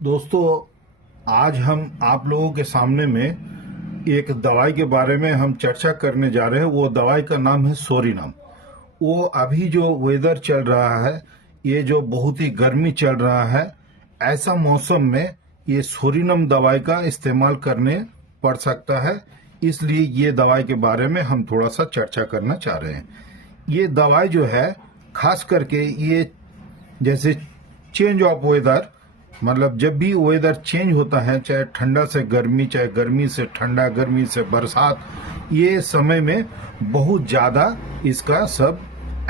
दोस्तों, आज हम आप लोगों के सामने में एक दवाई के बारे में हम चर्चा करने जा रहे हैं। वो दवाई का नाम है सोरिनम। वो अभी जो वेदर चल रहा है, ये जो बहुत ही गर्मी चल रहा है, ऐसा मौसम में ये सोरिनम दवाई का इस्तेमाल करने पड़ सकता है। इसलिए ये दवाई के बारे में हम थोड़ा सा चर्चा करना चाह रहे हैं। ये दवाई जो है, खास करके ये जैसे चेंज ऑफ वेदर, मतलब जब भी वेदर चेंज होता है, चाहे ठंडा से गर्मी, चाहे गर्मी से ठंडा, गर्मी से बरसात, ये समय में बहुत ज्यादा इसका सब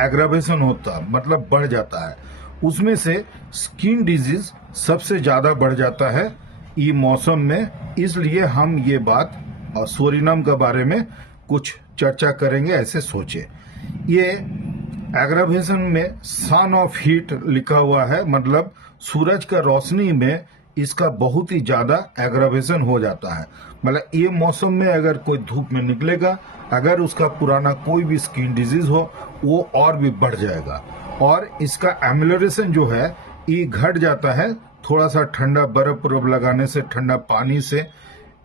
एग्रावेशन होता, मतलब बढ़ जाता है। उसमें से स्किन डिजीज सबसे ज्यादा बढ़ जाता है ये मौसम में। इसलिए हम ये बात और सोरिनम के बारे में कुछ चर्चा करेंगे, ऐसे सोचे। ये एग्रावेशन में सन ऑफ हीट लिखा हुआ है, मतलब सूरज का रोशनी में इसका बहुत ही ज्यादा एग्रावेशन हो जाता है। मतलब ये मौसम में अगर कोई धूप में निकलेगा, अगर उसका पुराना कोई भी स्किन डिजीज हो, वो और भी बढ़ जाएगा। और इसका एमिलोरेशन जो है, ये घट जाता है। थोड़ा सा ठंडा बर्फ लगाने से, ठंडा पानी से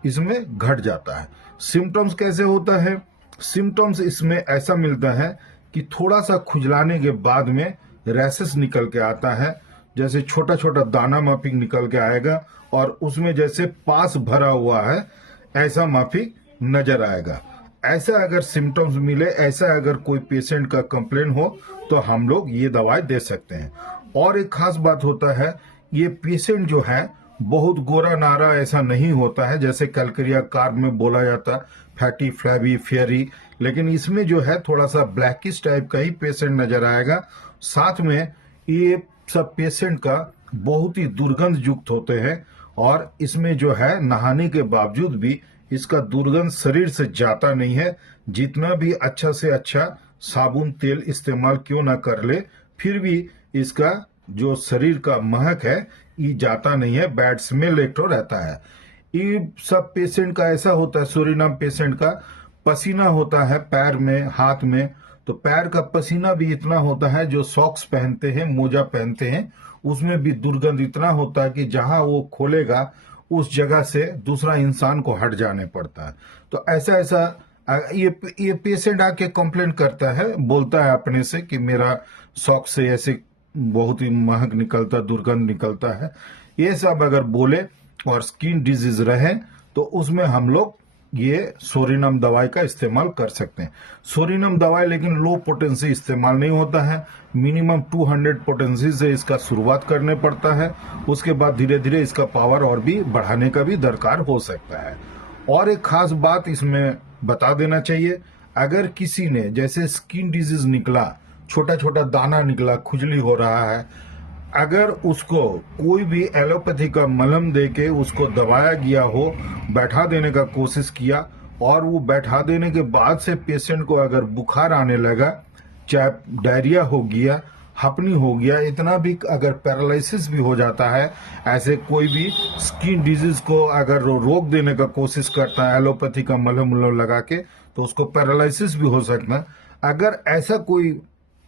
इसमें घट जाता है। सिम्टम्स कैसे होता है? सिम्टम्स इसमें ऐसा मिलता है कि थोड़ा सा खुजलाने के बाद में रैसेस निकल के आता है, जैसे छोटा छोटा दाना माफिक निकल के आएगा और उसमें जैसे पास भरा हुआ है, ऐसा माफिक नजर आएगा। ऐसा अगर सिम्टम्स मिले, ऐसा अगर कोई पेशेंट का कंप्लेन हो, तो हम लोग ये दवाई दे सकते हैं। और एक खास बात होता है, ये पेशेंट जो है बहुत गोरा नारा ऐसा नहीं होता है, जैसे कैलकेरिया कार्ब में बोला जाता, फैटी फ्लैबी फेयरी। लेकिन इसमें जो है थोड़ा सा ब्लैकिश टाइप का ही पेशेंट नजर आएगा। साथ में ये सब पेशेंट का बहुत ही दुर्गंध युक्त होते हैं, और इसमें जो है नहाने के बावजूद भी इसका दुर्गंध शरीर से जाता नहीं है। जितना भी अच्छा से अच्छा साबुन तेल इस्तेमाल क्यों ना कर ले, फिर भी इसका जो शरीर का महक है, ये जाता नहीं है। बैड स्मेल एक तो रहता है। ये सब पेशेंट का ऐसा होता है, सोरिनम पेशेंट का पसीना होता है पैर में, हाथ में। तो पैर का पसीना भी इतना होता है, जो सॉक्स पहनते हैं, मोजा पहनते हैं, उसमें भी दुर्गंध इतना होता है कि जहां वो खोलेगा उस जगह से दूसरा इंसान को हट जाने पड़ता है। तो ऐसा ऐसा ये पेशेंट आके कंप्लेन करता है, बोलता है अपने से कि मेरा सॉक्स से ऐसे बहुत ही महक निकलता, दुर्गंध निकलता है। ये सब अगर बोले और स्किन डिजीज रहे, तो उसमें हम लोग ये सोरिनम दवाई का इस्तेमाल कर सकते हैं। सोरिनम दवाई लेकिन लो पोटेंसी इस्तेमाल नहीं होता है। मिनिमम 200 पोटेंसी से इसका शुरुआत करने पड़ता है। उसके बाद धीरे धीरे इसका पावर और भी बढ़ाने का भी दरकार हो सकता है। और एक खास बात इसमें बता देना चाहिए, अगर किसी ने जैसे स्किन डिजीज निकला, छोटा छोटा दाना निकला, खुजली हो रहा है, अगर उसको कोई भी एलोपैथी का मलहम देके उसको दबाया गया हो, बैठा देने का कोशिश किया, और वो बैठा देने के बाद से पेशेंट को अगर बुखार आने लगा, चाहे डायरिया हो गया, हपनी हो गया, इतना भी अगर पैरालिसिस भी हो जाता है, ऐसे कोई भी स्किन डिजीज को अगर रोक देने का कोशिश करता है एलोपैथी का मलहम लगा के, तो उसको पैरालिसिस भी हो सकता है। अगर ऐसा कोई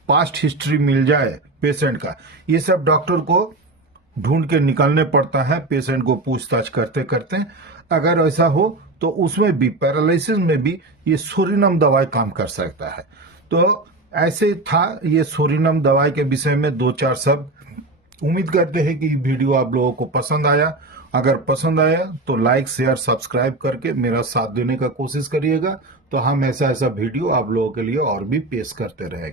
पास्ट हिस्ट्री मिल जाए पेशेंट का, ये सब डॉक्टर को ढूंढ के निकालने पड़ता है, पेशेंट को पूछताछ करते करते। अगर ऐसा हो तो उसमें भी, पैरालिसिस में भी ये सोरिनम दवाई काम कर सकता है। तो ऐसे था ये सोरिनम दवाई के विषय में 2-4 शब्द। उम्मीद करते हैं कि वीडियो आप लोगों को पसंद आया। अगर पसंद आया तो लाइक शेयर सब्सक्राइब करके मेरा साथ देने का कोशिश करिएगा। तो हम ऐसा ऐसा वीडियो आप लोगों के लिए और भी पेश करते रहेंगे।